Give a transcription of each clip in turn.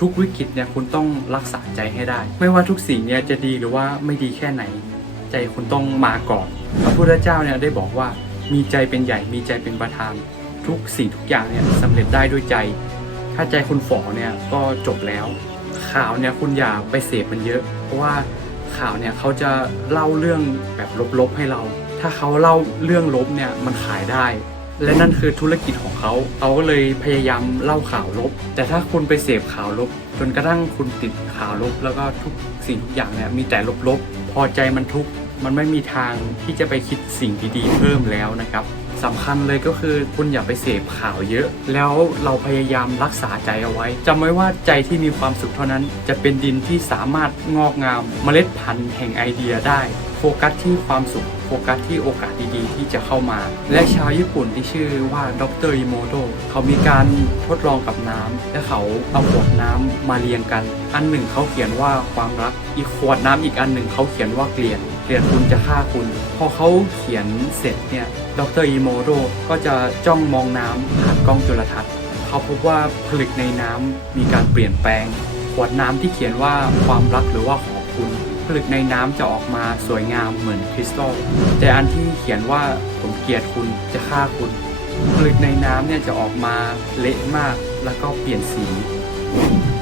ทุกวิกฤตเนี่ยคุณต้องรักษาใจให้ได้ ไม่ว่าทุกสิ่งเนี่ยจะดีหรือว่าไม่ดีแค่ไหน ใจคุณต้องมาก่อนพระพุทธเจ้าเนี่ยได้บอกว่ามีใจเป็นใหญ่มีใจเป็นประธาน ทุกสิ่งทุกอย่างเนี่ยสำเร็จได้ด้วยใจ ถ้าใจคุณฝ่อเนี่ยก็จบแล้ว ข่าวเนี่ยคุณอย่าไปเสพมันเยอะ เพราะว่าข่าวเนี่ยเขาจะเล่าเรื่องแบบลบๆให้เรา ถ้าเขาเล่าเรื่องลบเนี่ยมันขายได้ และนั่นคือธุรกิจของเขา เขาก็เลยพยายามเล่าข่าวลบ แต่ถ้าคุณไปเสพข่าวลบ จนกระทั่งคุณติดข่าวลบ แล้วก็ทุกสิ่งทุกอย่างเนี่ยมีแต่ลบๆ พอใจมันทุก มันไม่มีทางที่จะไปคิดสิ่งดีๆ เพิ่มแล้วนะครับสำคัญเลยก็คือคุณอย่าไปเสพข่าวเยอะ แล้วเราพยายามรักษาใจเอาไว้จำไว้ว่าใจที่มีความสุขเท่านั้น จะเป็นดินที่สามารถงอกงามเมล็ดพันธุ์แห่งไอเดียได้ โฟกัสที่ความสุข โฟกัสที่โอกาสดีๆ ที่จะเข้ามา และชาวญี่ปุ่นที่ชื่อว่าดรอิโมโตเขามีการทดลองกับน้ำและเขาเอาขวดน้ำมาเรียงกัน อันหนึ่งเขาเขียนว่าความรัก อีกขวดน้ำอีกอันหนึ่งเขาเขียนว่าเกลียดเกลียดคุณจะฆ่าคุณ พอเขาเขียนเสร็จเนี่ยดรอิโมโตก็จะจ้องมองน้ำผ่านกล้องจุลทรรศน์เขาพบว่าผลึกในน้ำมีการเปลี่ยนแปลง ขวดน้ำที่เขียนว่าความรักหรือว่าขอบคุณ ผลึกในน้ำจะออกมาสวยงามเหมือนคริสตัลแต่อันที่เขียนว่าผมเกลียดคุณจะฆ่าคุณผลึกในน้ำเนี่ยจะออกมาเละมากแล้วก็เปลี่ยนสี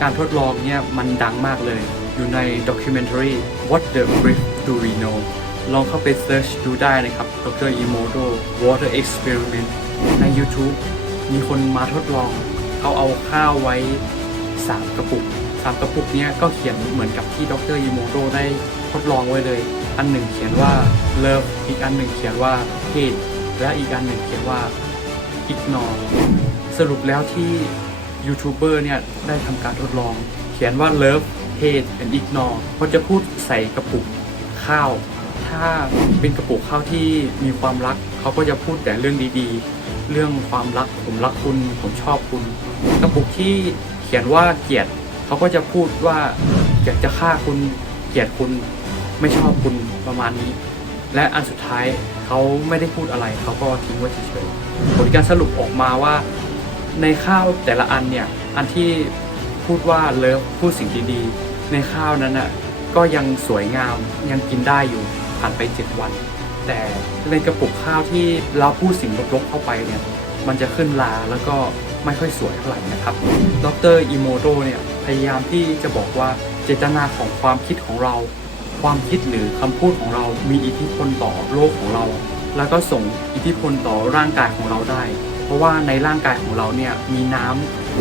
การทดลองเนี่ยมันดังมากเลย อยู่ในด็อกิเมนทารี What the Brief Do We Know ลองเข้าไปเซิร์ชดูได้นะครับดร Emoto Water Experiment ใน YouTube มีคนมาทดลอง เขาเอาข้าวไว้ 3 กระปุก 3กระปุกเนี้ยก็เขียนเหมือนกับที่ดร Emoto ได้ทดลองไว้เลย อันหนึ่งเขียนว่า Love อีกอันหนึ่งเขียนว่า Hate และอีกอันหนึ่งเขียนว่า Ignore สรุปแล้วที่ยูทูบเบอร์เนี่ยได้ทำการทดลอง เขียนว่า love hate and ignore เขาจะพูดใส่กระปุกข้าว ถ้าเป็นกระปุกข้าวที่มีความรักเขาก็จะพูดแต่เรื่องดีๆ เรื่องความรักผมรักคุณผมชอบคุณ กระปุกที่เขียนว่าเกลียด เขาก็จะพูดว่าอยากจะฆ่าคุณเกลียดคุณไม่ชอบคุณประมาณนี้ และอันสุดท้ายเขาไม่ได้พูดอะไรเขาก็ทิ้งไว้เฉยๆผลการสรุปออกมาว่า ในข้าวแต่ละอันเนี่ยอันที่พูดว่าเลิฟพูดสิ่งดีๆ ในข้าวนั้นน่ะก็ยังสวยงามยังกินได้อยู่ผ่านไป7วัน แต่ในกระปุกข้าวที่เราพูดสิ่งลบๆเข้าไปเนี่ยมันจะขึ้นลาแล้วก็ไม่ค่อยสวยเท่าไหร่นะครับ ดรอิโมโตเนี่ย พยายามที่จะบอกว่าเจตนาของความคิดของเรา ความคิดหรือคำพูดของเรามีอิทธิพลต่อโลกของเรา แล้วก็ส่งอิทธิพลต่อร่างกายของเราได้ เพราะว่าในร่างกายของเราเนี่ยมีน้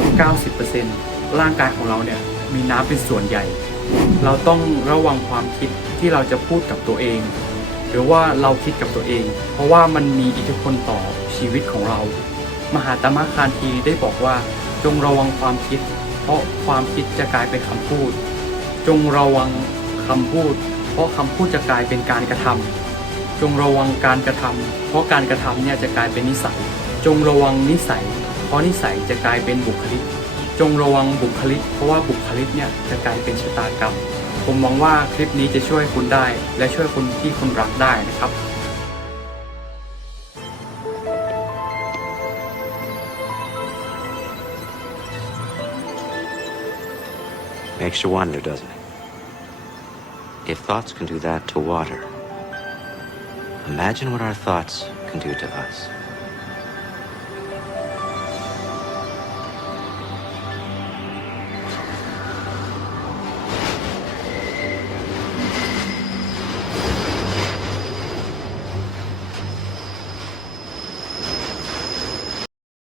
ำ90%ร่างกายของเราเนี่ยมีน้ำเป็นส่วนใหญ่ เราต้องระวังความคิดที่เราจะพูดกับตัวเอง หรือว่าเราคิดกับตัวเอง เพราะว่ามันมีอิทธิพลต่อชีวิตของเรา มหาตมะคานทีได้บอกว่าจงระวังความคิด เพราะความคิดจะกลายเป็นคำพูด จงระวังคำพูด เพราะคำพูดจะกลายเป็นการกระทำจงระวังการกระทำเพราะการกระทำเนี่ยจะกลายเป็นนิสัย จงระวังนิสัย เพราะนิสัยจะกลายเป็นบุคลิก จงระวังบุคลิก เพราะว่าบุคลิกเนี่ยจะกลายเป็นชะตากรรม ผมมองว่าคลิปนี้จะช่วยคุณได้ และช่วยคนที่คุณรักได้นะครับ Makes you wonder, doesn't it? If thoughts can do that to water, imagine what our thoughts can do to us.